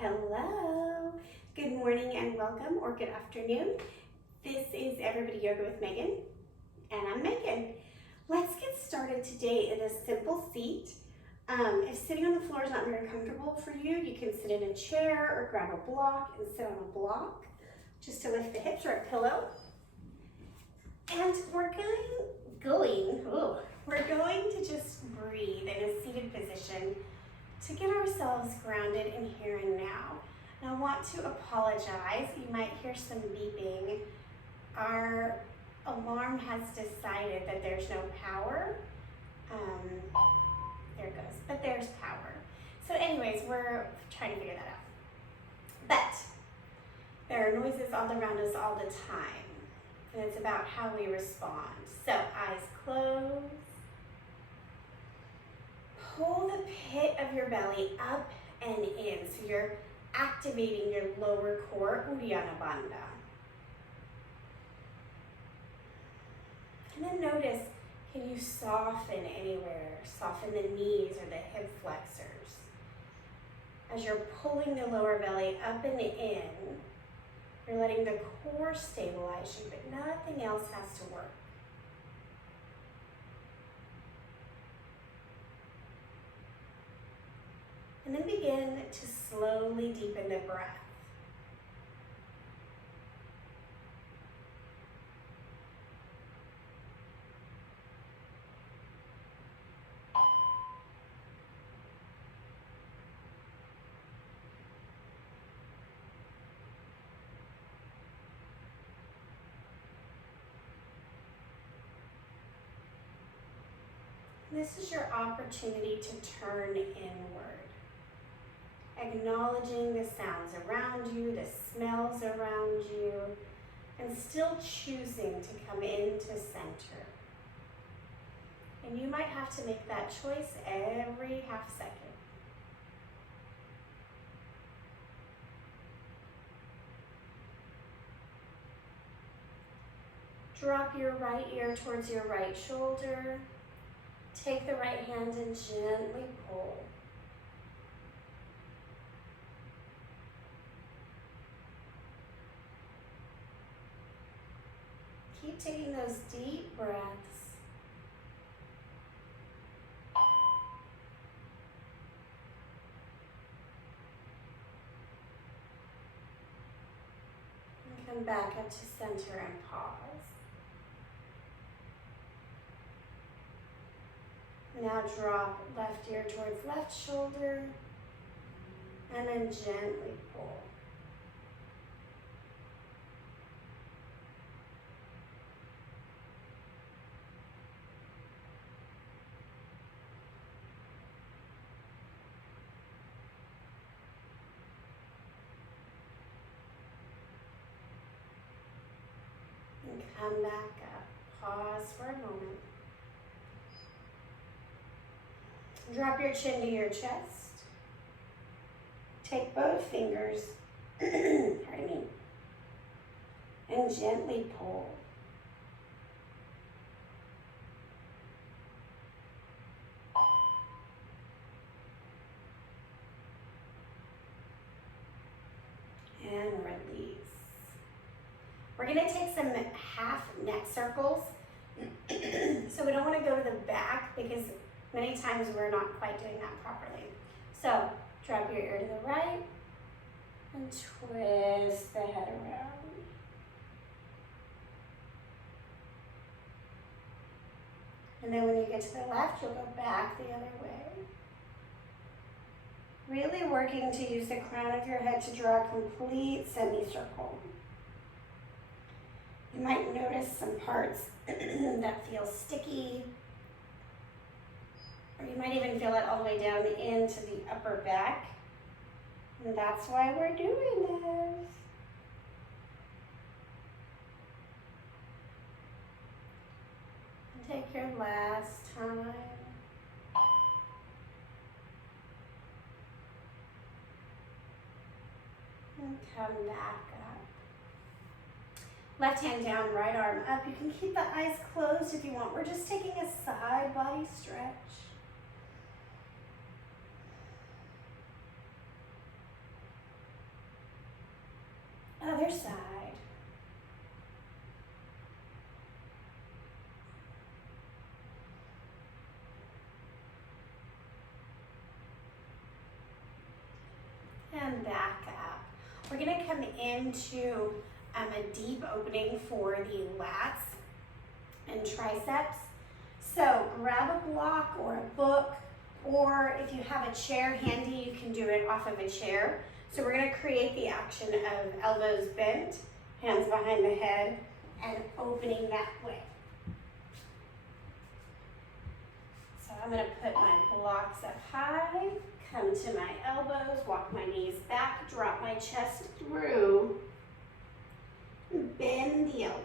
Hello, good morning and welcome, or good afternoon. This is Everybody Yoga with Megan, and I'm Megan. Let's get started today in a simple seat. If sitting on the floor is not very comfortable for you, you can sit in a chair or grab a block and sit on a block just to lift the hips, or a pillow. And we're going to just breathe in a seated position to get ourselves grounded in here and now. And I want to apologize. You might hear some beeping. Our alarm has decided that there's no power. There it goes, but there's power. So anyways, we're trying to figure that out. But there are noises all around us all the time. And it's about how we respond. So eyes closed. Pull the pit of your belly up and in. So you're activating your lower core, Uddiyana Bandha. And then notice, can you soften anywhere? Soften the knees or the hip flexors. As you're pulling the lower belly up and in, you're letting the core stabilize you, but nothing else has to work. And then begin to slowly deepen the breath. This is your opportunity to turn inward. Acknowledging the sounds around you, the smells around you, and still choosing to come into center. And you might have to make that choice every half second. Drop your right ear towards your right shoulder. Take the right hand and gently pull. Keep taking those deep breaths. And come back up to center and pause. Now drop left ear towards left shoulder and then gently pull. And come back up. Pause for a moment. Drop your chin to your chest. Take both fingers, pardon me, and gently pull. And release. We're going to take some half neck circles. So we don't want to go to the back because many times we're not quite doing that properly. So drop your ear to the right and twist the head around. And then when you get to the left, you'll go back the other way. Really working to use the crown of your head to draw a complete semicircle. You might notice some parts that feel sticky, or you might even feel it all the way down into the upper back. And that's why we're doing this. And take your last time. And come back up. Left hand down, right arm up. You can keep the eyes closed if you want. We're just taking a side body stretch. other side. And back up. We're going to come into a deep opening for the lats and triceps. So grab a block or a book, or if you have a chair handy, you can do it off of a chair. So we're going to create the action of elbows bent, hands behind the head, and opening that way. So I'm going to put my blocks up high, come to my elbows, walk my knees back, drop my chest through, bend the elbows.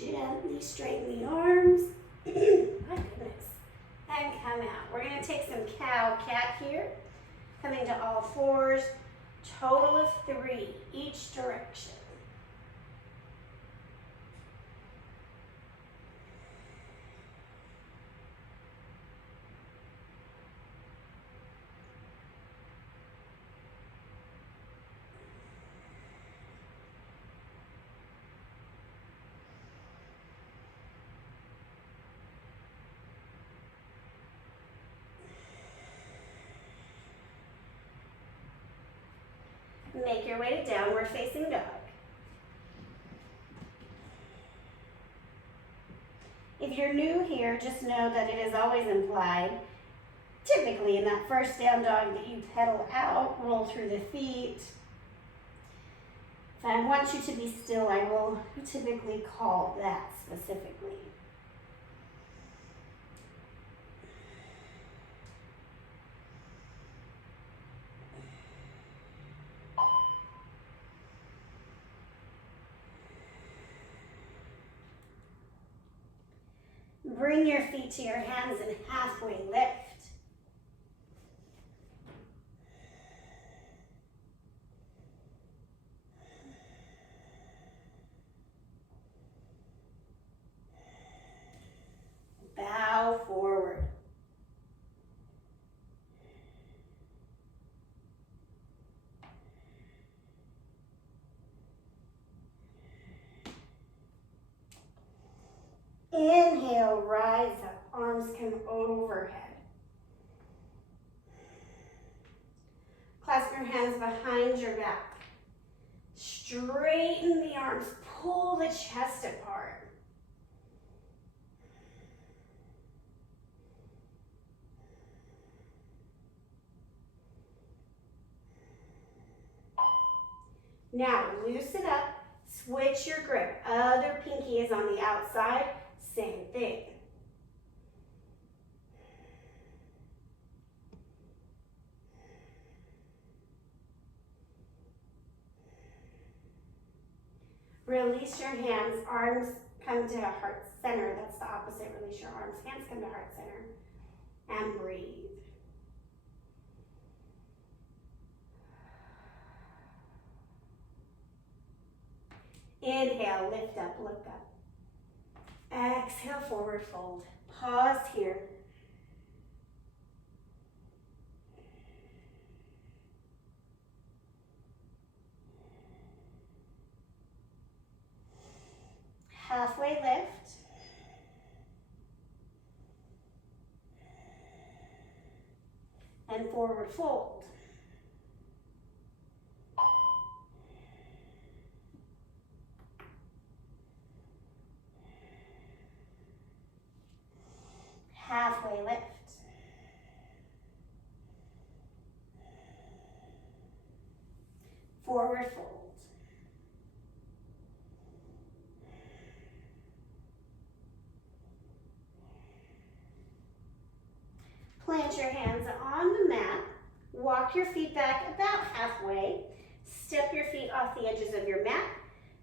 Gently straighten the arms. My goodness. And come out. We're going to take some cow-cat here. Coming to all fours. Total of 3 each direction. Make your way to downward facing dog. If you're new here, just know that it is always implied, typically in that first down dog, that you pedal out, roll through the feet. If I want you to be still, I will typically call that specifically. Bring your feet to your hands and halfway lift. Bow forward. Inhale, rise up, arms come overhead. Clasp your hands behind your back. Straighten the arms, pull the chest apart. Now loosen up, switch your grip. Other pinky is on the outside, same thing. Release your hands, arms come to heart center. That's the opposite, release your arms. Hands come to heart center. And breathe. Inhale, lift up, look up. Exhale, forward fold. Pause here. Halfway lift. And forward fold. Halfway lift. Forward fold. put your hands on the mat. Walk your feet back about halfway. Step your feet off the edges of your mat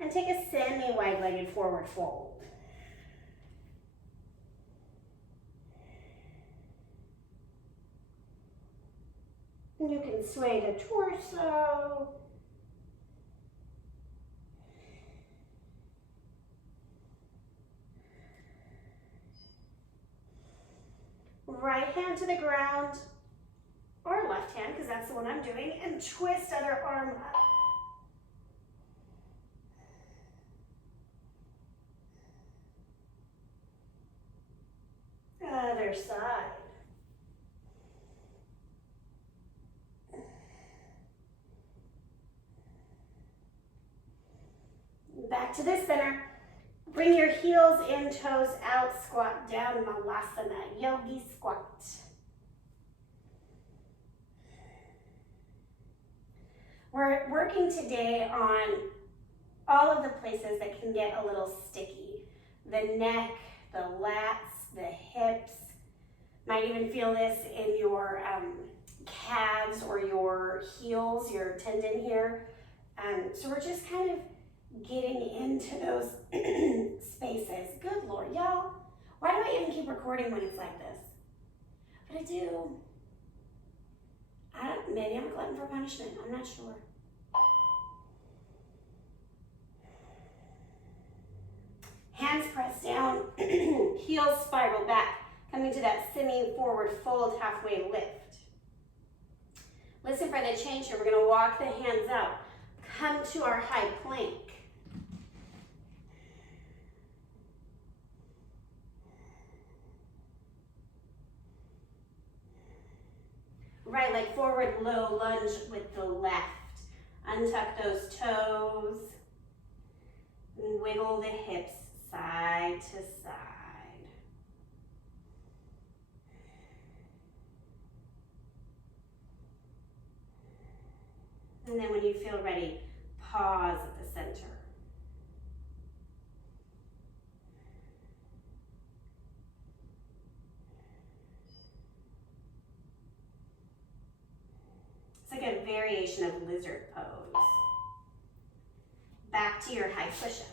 and take a semi-wide-legged forward fold. You can sway the torso. Right hand to the ground, or left hand, because that's the one I'm doing, and twist other arm up. Other side. Back to the center. Bring your heels in, toes out, squat down, malasana, yogi squat. We're working today on all of the places that can get a little sticky. The neck, the lats, the hips. Might even feel this in your calves or your heels, your tendon here. So we're just kind of getting into those spaces. Good Lord, y'all. Why do I even keep recording when it's like this? But I do. Maybe I'm a glutton for punishment. I'm not sure. Hands press down, heels spiral back, coming to that semi-forward fold, halfway lift. Listen for the change here. We're going to walk the hands out. Come to our high plank. Right leg forward, low lunge with the left. Untuck those toes. And wiggle the hips side to side. And then when you feel ready, pause at the center. It's like a variation of lizard pose. Back to your high push-up.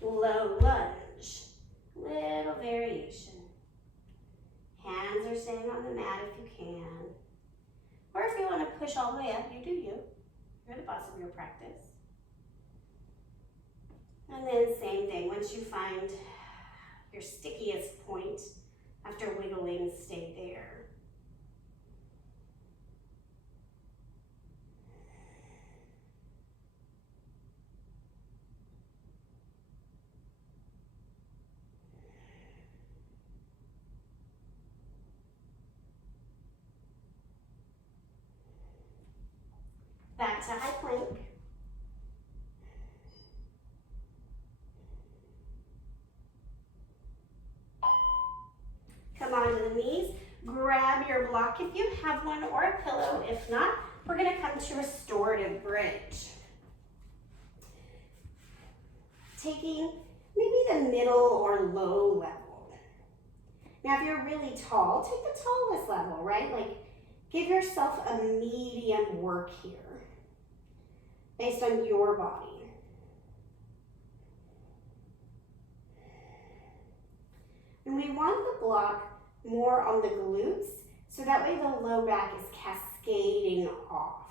Low lunge, little variation. Hands are staying on the mat if you can. Or if you want to push all the way up, you do you. You're the boss of your practice. And then same thing, once you find your stickiest point, after wiggling, stay there. Back to high plank. Come onto the knees. Grab your block if you have one, or a pillow. If not, we're going to come to restorative bridge. Taking maybe the middle or low level. Now, if you're really tall, take the tallest level, right? Like, give yourself a medium work here, based on your body. And we want the block more on the glutes, so that way the low back is cascading off,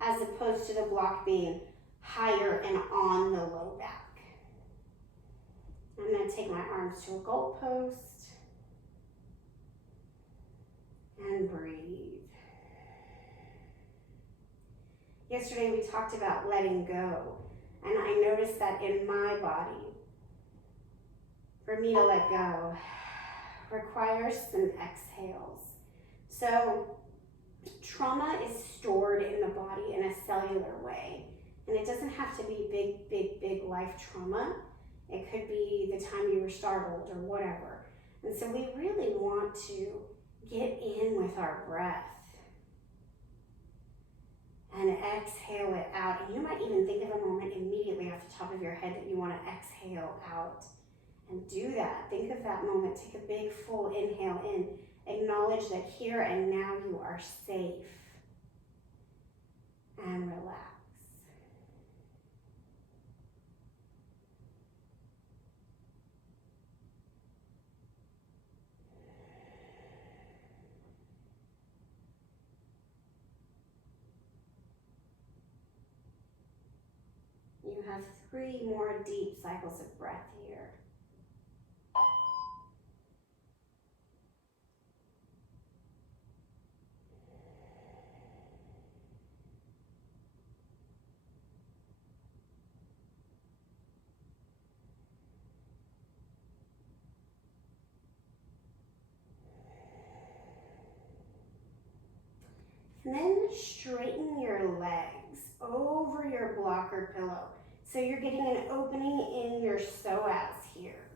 as opposed to the block being higher and on the low back. I'm going to take my arms to a goalpost and breathe. Yesterday we talked about letting go, and I noticed that in my body, for me to let go requires some exhales. So trauma is stored in the body in a cellular way, and it doesn't have to be big life trauma. It could be the time you were startled or whatever. And so we really want to get in with our breath and exhale it out. And you might even think of a moment immediately off the top of your head that you want to exhale out. And do that. Think of that moment. Take a big full inhale in. Acknowledge that here and now you are safe. And relax. You have 3 more deep cycles of breath here. And then straighten your legs over your blocker pillow. So you're getting an opening in your psoas here.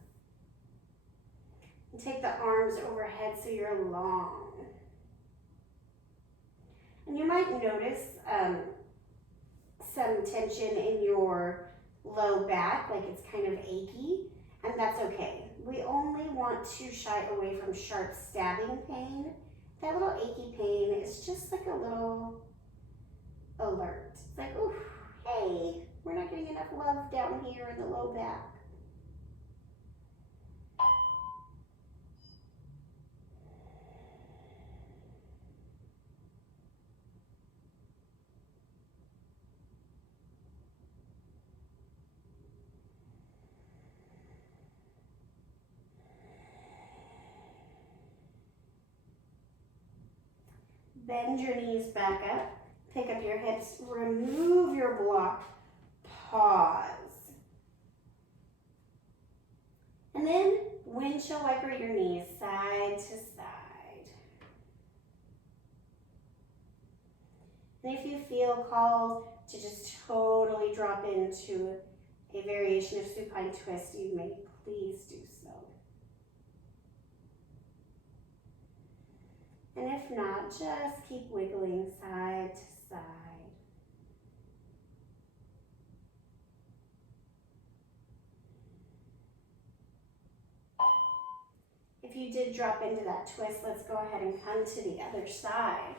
And take the arms overhead so you're long. And you might notice some tension in your low back, like it's kind of achy, and that's okay. We only want to shy away from sharp stabbing pain. That little achy pain is just like a little alert. It's like, oof, hey, we're not getting enough love down here in the low back. Bend your knees back up, pick up your hips, remove your block, pause. And then windshield wiper your knees side to side. And if you feel called to just totally drop into a variation of supine twist, you may please do so. And if not, just keep wiggling side to side. If you did drop into that twist, let's go ahead and come to the other side.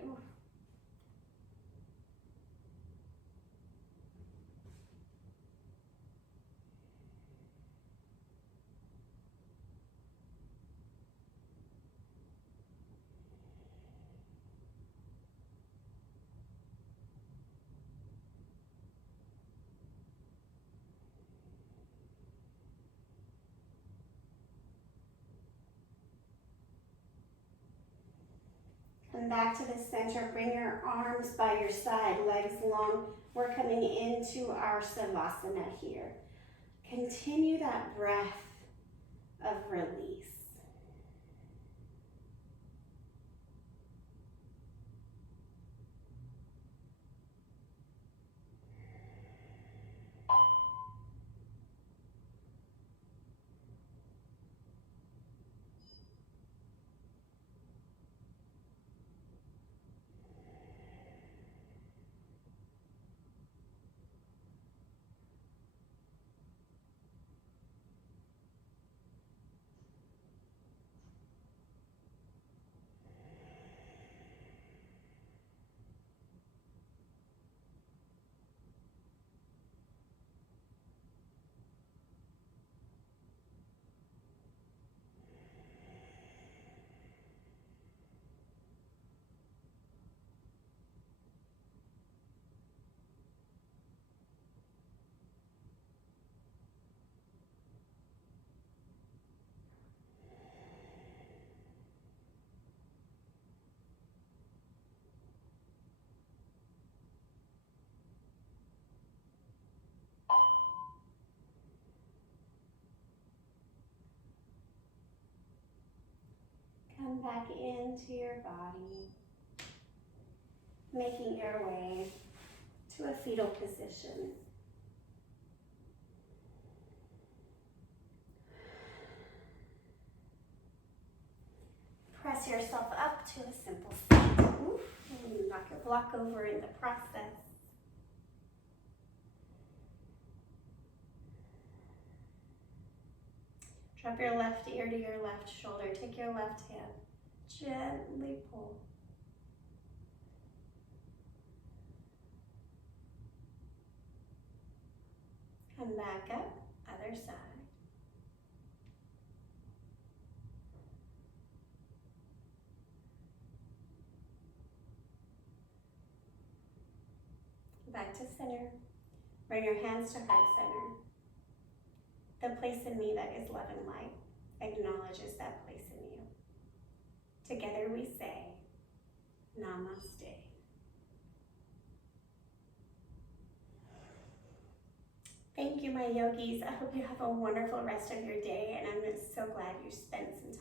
Ooh. Come back to the center, bring your arms by your side, legs long. We're coming into our Savasana here. Continue that breath of release. Come back into your body, making your way to a fetal position. Press yourself up to a simple seat. Ooh, and knock your block over in the process. Drop your left ear to your left shoulder. Take your left hand. Gently pull. Come back up, other side. Back to center. Bring your hands to heart center. The place in me that is love and light acknowledges that place in you. Together we say, Namaste. Thank you, my yogis. I hope you have a wonderful rest of your day, and I'm so glad you spent some